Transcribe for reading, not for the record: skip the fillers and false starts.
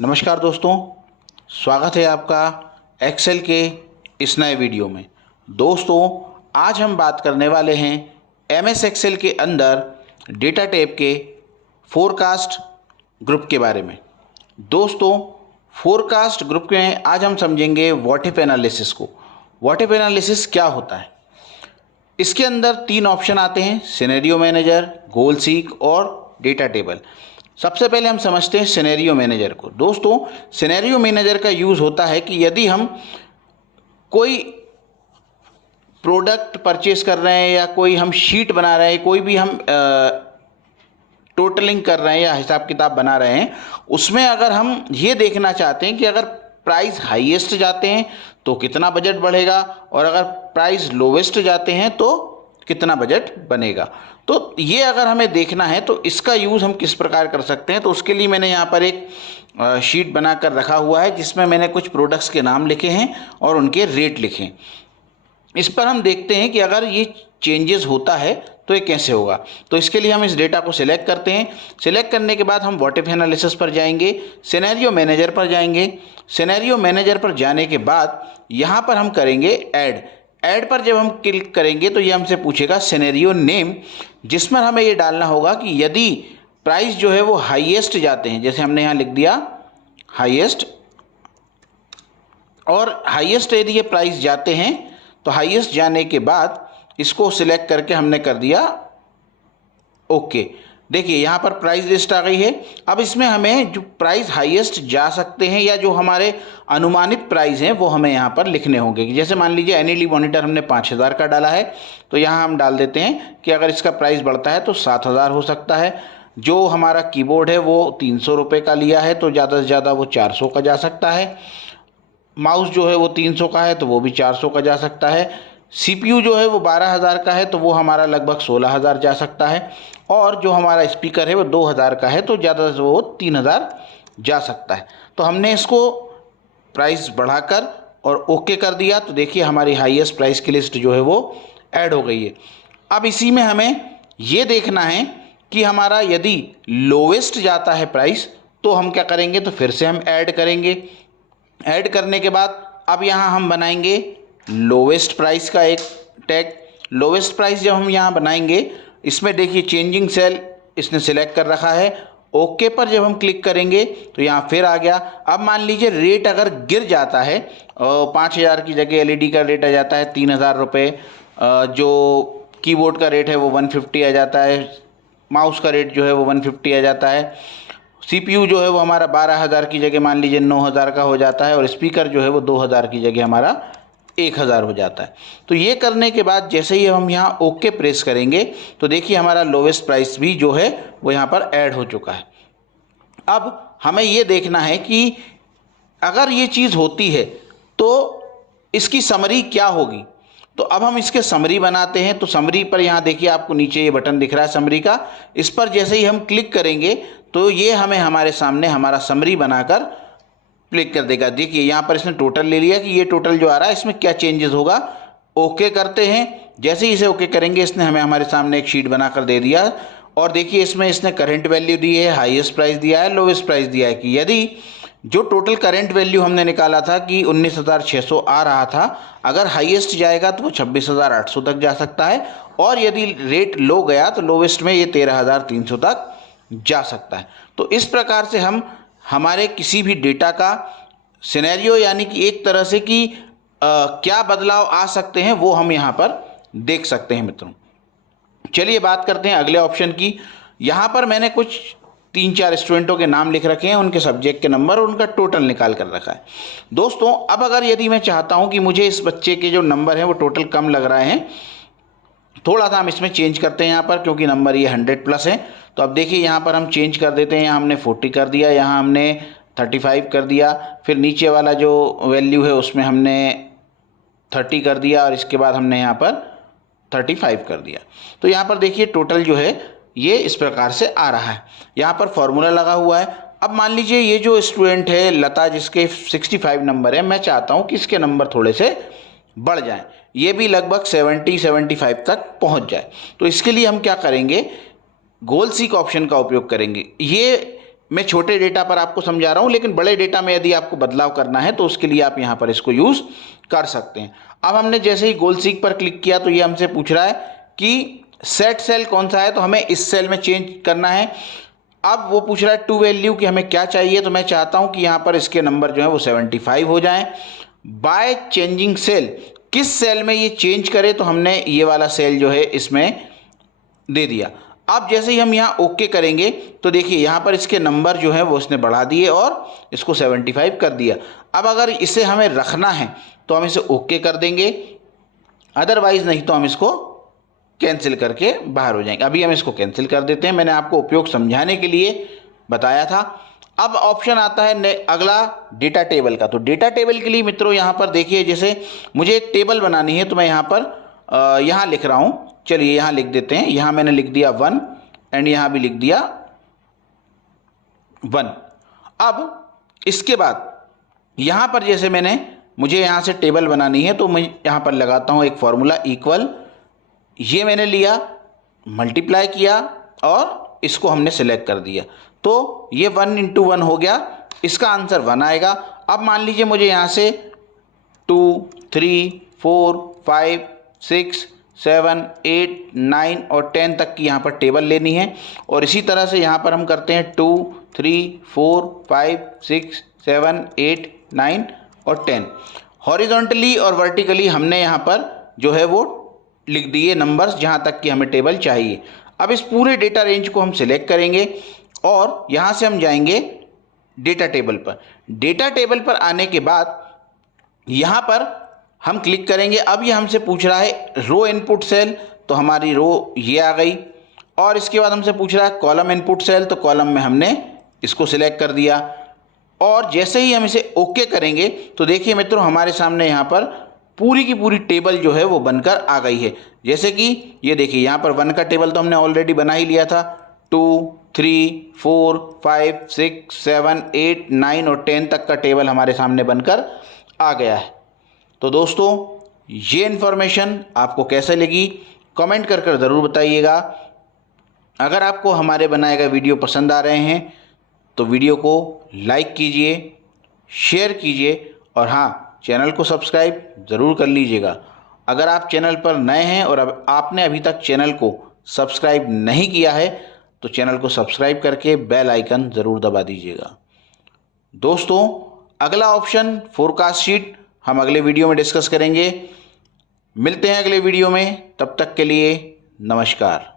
नमस्कार दोस्तों, स्वागत है आपका एक्सेल के इस नए वीडियो में। दोस्तों, आज हम बात करने वाले हैं एमएस एक्सेल के अंदर डेटा टाइप के फोरकास्ट ग्रुप के बारे में। दोस्तों, फोरकास्ट ग्रुप में आज हम समझेंगे व्हाट इफ एनालिसिस को। व्हाट इफ एनालिसिस क्या होता है? इसके अंदर 3 ऑप्शन आते हैं, सिनेरियो मैनेजर, गोल सीक और डेटा टेबल। सबसे पहले हम समझते हैं सिनेरियो मैनेजर को। दोस्तों, सिनेरियो मैनेजर का यूज़ होता है कि यदि हम कोई प्रोडक्ट परचेज कर रहे हैं या कोई हम शीट बना रहे हैं, कोई भी हम टोटलिंग कर रहे हैं या हिसाब किताब बना रहे हैं, उसमें अगर हम ये देखना चाहते हैं कि अगर प्राइस हाईएस्ट जाते हैं तो कितना बजट बढ़ेगा और अगर प्राइस लोवेस्ट जाते हैं तो कितना बजट बनेगा। तो ये अगर हमें देखना है तो इसका यूज़ हम किस प्रकार कर सकते हैं, तो उसके लिए मैंने यहाँ पर एक शीट बनाकर रखा हुआ है जिसमें मैंने कुछ प्रोडक्ट्स के नाम लिखे हैं और उनके रेट लिखे हैं। इस पर हम देखते हैं कि अगर ये चेंजेस होता है तो ये कैसे होगा। तो इसके लिए हम इस डेटा को सिलेक्ट करते हैं। सिलेक्ट करने के बाद हम व्हाट इफ एनालिसिस पर जाएंगे, सिनेरियो मैनेजर पर जाएंगे। सिनेरियो मैनेजर पर जाने के बाद यहाँ पर हम करेंगे ऐड पर जब हम क्लिक करेंगे तो ये हमसे पूछेगा सिनेरियो नेम, जिसमें हमें ये डालना होगा कि यदि प्राइस जो है वो हाईएस्ट जाते हैं, जैसे हमने यहाँ लिख दिया हाईएस्ट, और हाईएस्ट यदि ये प्राइस जाते हैं तो हाईएस्ट जाने के बाद इसको सिलेक्ट करके हमने कर दिया ओके। देखिए यहाँ पर प्राइस लिस्ट आ गई है। अब इसमें हमें जो प्राइस हाईएस्ट जा सकते हैं या जो हमारे अनुमानित प्राइस हैं वो हमें यहाँ पर लिखने होंगे। जैसे मान लीजिए एनएलई मॉनिटर हमने 5000 का डाला है, तो यहाँ हम डाल देते हैं कि अगर इसका प्राइस बढ़ता है तो 7000 हो सकता है। जो हमारा कीबोर्ड है वो 300 रुपये का लिया है तो ज़्यादा से ज़्यादा वो 400 का जा सकता है। माउस जो है वो 300 का है तो वो भी 400 का जा सकता है। सीपीयू जो है वो 12000 का है तो वो हमारा लगभग 16000 जा सकता है। और जो हमारा स्पीकर है वो 2000 का है तो ज़्यादा से वो 3000 जा सकता है। तो हमने इसको प्राइस बढ़ाकर और ओके कर दिया तो देखिए हमारी हाईएस्ट प्राइस की लिस्ट जो है वो ऐड हो गई है। अब इसी में हमें ये देखना है कि हमारा यदि लोवेस्ट जाता है प्राइस तो हम क्या करेंगे, तो फिर से हम ऐड करेंगे। ऐड करने के बाद अब यहाँ हम बनाएंगे लोवेस्ट प्राइस का एक टैग। लोवेस्ट प्राइस जब हम यहाँ बनाएंगे, इसमें देखिए चेंजिंग सेल इसने सिलेक्ट कर रखा है। ओके पर जब हम क्लिक करेंगे तो यहाँ फिर आ गया। अब मान लीजिए रेट अगर गिर जाता है, 5000 की जगह एलईडी का रेट आ जाता है 3000 रुपये, जो कीबोर्ड का रेट है वो 150 आ जाता है, माउस का रेट जो है वो 150 आ जाता है, सीपीयू जो है वो हमारा 12000 की जगह मान लीजिए 9000 का हो जाता है और स्पीकर जो है वो 2000 की जगह हमारा 1000 हो जाता है। तो ये करने के बाद जैसे ही हम यहाँ ओके प्रेस करेंगे तो देखिए हमारा लोवेस्ट प्राइस भी जो है वो यहाँ पर ऐड हो चुका है। अब हमें ये देखना है कि अगर ये चीज़ होती है तो इसकी समरी क्या होगी। तो अब हम इसके समरी बनाते हैं। तो समरी पर यहाँ देखिए आपको नीचे ये बटन दिख रहा है समरी का, इस पर जैसे ही हम क्लिक करेंगे तो ये हमें हमारे सामने हमारा समरी बनाकर क्लिक कर देगा। देखिए यहाँ पर इसने टोटल ले लिया कि ये टोटल जो आ रहा है इसमें क्या चेंजेस होगा। ओके करते हैं। जैसे ही इसे ओके करेंगे इसने हमें हमारे सामने एक शीट बनाकर दे दिया और देखिए इसमें इसने करंट वैल्यू दी है, हाईएस्ट प्राइस दिया है, लोवेस्ट प्राइस दिया है कि यदि जो टोटल करंट वैल्यू हमने निकाला था कि 19600 आ रहा था, अगर हाईएस्ट जाएगा तो वो 26800 तक जा सकता है और यदि रेट लो गया तो लोवेस्ट में ये 13300 तक जा सकता है। तो इस प्रकार से हम हमारे किसी भी डेटा का सिनेरियो यानी कि एक तरह से कि क्या बदलाव आ सकते हैं वो हम यहाँ पर देख सकते हैं मित्रों। चलिए बात करते हैं अगले ऑप्शन की। यहाँ पर मैंने कुछ 3-4 स्टूडेंटों के नाम लिख रखे हैं, उनके सब्जेक्ट के नंबर और उनका टोटल निकाल कर रखा है। दोस्तों, अब अगर यदि मैं चाहता हूँ कि मुझे इस बच्चे के जो नंबर हैं वो टोटल कम लग रहे हैं, थोड़ा सा हम इसमें चेंज करते हैं यहाँ पर, क्योंकि नंबर ये 100+ है। तो अब देखिए यहाँ पर हम चेंज कर देते हैं। यहाँ हमने 40 कर दिया, यहाँ हमने 35 कर दिया, फिर नीचे वाला जो वैल्यू है उसमें हमने 30 कर दिया और इसके बाद हमने यहाँ पर 35 कर दिया। तो यहाँ पर देखिए टोटल जो है ये इस प्रकार से आ रहा है। यहाँ पर फॉर्मूला लगा हुआ है। अब मान लीजिए ये जो स्टूडेंट है लता, जिसके 65 नंबर है, मैं चाहता हूँ कि इसके नंबर थोड़े से बढ़ जाएं, ये भी लगभग 70-75 तक पहुँच जाए। तो इसके लिए हम क्या करेंगे, गोल सीक ऑप्शन का उपयोग करेंगे। ये मैं छोटे डेटा पर आपको समझा रहा हूँ, लेकिन बड़े डेटा में यदि आपको बदलाव करना है तो उसके लिए आप यहाँ पर इसको यूज़ कर सकते हैं। अब हमने जैसे ही गोल सीक पर क्लिक किया तो ये हमसे पूछ रहा है कि सेट सेल कौन सा है, तो हमें इस सेल में चेंज करना है। अब वो पूछ रहा है टू वैल्यू कि हमें क्या चाहिए, तो मैं चाहता हूँ कि यहाँ पर इसके नंबर जो है वो 75 हो जाएं। बाय चेंजिंग सेल, किस सेल में ये चेंज करे, तो हमने ये वाला सेल जो है इसमें दे दिया। अब जैसे ही हम यहाँ ओके करेंगे तो देखिए यहाँ पर इसके नंबर जो है वो इसने बढ़ा दिए और इसको 75 कर दिया। अब अगर इसे हमें रखना है तो हम इसे ओके कर देंगे, अदरवाइज नहीं तो हम इसको कैंसिल करके बाहर हो जाएंगे। अभी हम इसको कैंसिल कर देते हैं, मैंने आपको उपयोग समझाने के लिए बताया था। अब ऑप्शन आता है अगला डेटा टेबल का। तो डेटा टेबल के लिए मित्रों यहाँ पर देखिए, जैसे मुझे एक टेबल बनानी है तो मैं यहाँ पर यहाँ लिख रहा हूँ, चलिए यहाँ लिख देते हैं। यहाँ मैंने लिख दिया 1 एंड यहाँ भी लिख दिया 1। अब इसके बाद यहाँ पर जैसे मुझे यहाँ से टेबल बनानी है तो मैं यहाँ पर लगाता हूँ एक फॉर्मूला इक्वल, ये मैंने लिया, मल्टीप्लाई किया और इसको हमने सेलेक्ट कर दिया, तो ये 1 × 1 हो गया, इसका आंसर 1 आएगा। अब मान लीजिए मुझे यहाँ से 2, 3, 4, 5, 6, 7, 8, 9 और 10 तक की यहाँ पर टेबल लेनी है। और इसी तरह से यहाँ पर हम करते हैं 2, 3, 4, 5, 6, 7, 8, 9 और 10। हॉरिजॉन्टली और वर्टिकली हमने यहाँ पर जो है वो लिख दिए नंबर्स जहाँ तक कि हमें टेबल चाहिए। अब इस पूरे डेटा रेंज को हम सिलेक्ट करेंगे और यहाँ से हम जाएंगे डेटा टेबल पर। डेटा टेबल पर आने के बाद यहाँ पर हम क्लिक करेंगे। अब ये हमसे पूछ रहा है रो इनपुट सेल, तो हमारी रो ये आ गई। और इसके बाद हमसे पूछ रहा है कॉलम इनपुट सेल, तो कॉलम में हमने इसको सिलेक्ट कर दिया। और जैसे ही हम इसे ओके करेंगे तो देखिए मित्रों हमारे सामने यहाँ पर पूरी की पूरी टेबल जो है वो बनकर आ गई है। जैसे कि ये देखिए यहाँ पर 1 का टेबल तो हमने ऑलरेडी बना ही लिया था, 2, 3, 4, 5, 6, 7, 8, 9 और 10 तक का टेबल हमारे सामने बनकर आ गया है। तो दोस्तों ये इन्फॉर्मेशन आपको कैसे लगी कमेंट कर ज़रूर बताइएगा। अगर आपको हमारे बनाए गए वीडियो पसंद आ रहे हैं तो वीडियो को लाइक कीजिए, शेयर कीजिए और हाँ, चैनल को सब्सक्राइब ज़रूर कर लीजिएगा। अगर आप चैनल पर नए हैं और अब आपने अभी तक चैनल को सब्सक्राइब नहीं किया है तो चैनल को सब्सक्राइब करके बेल आइकन ज़रूर दबा दीजिएगा। दोस्तों अगला ऑप्शन फोरकास्ट शीट हम अगले वीडियो में डिस्कस करेंगे। मिलते हैं अगले वीडियो में, तब तक के लिए नमस्कार।